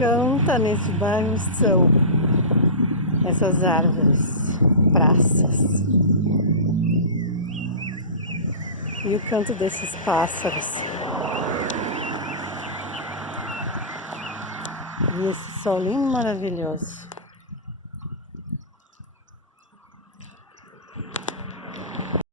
canta nesse bairro são essas árvores, praças. E o canto desses pássaros. E esse sol lindo, maravilhoso.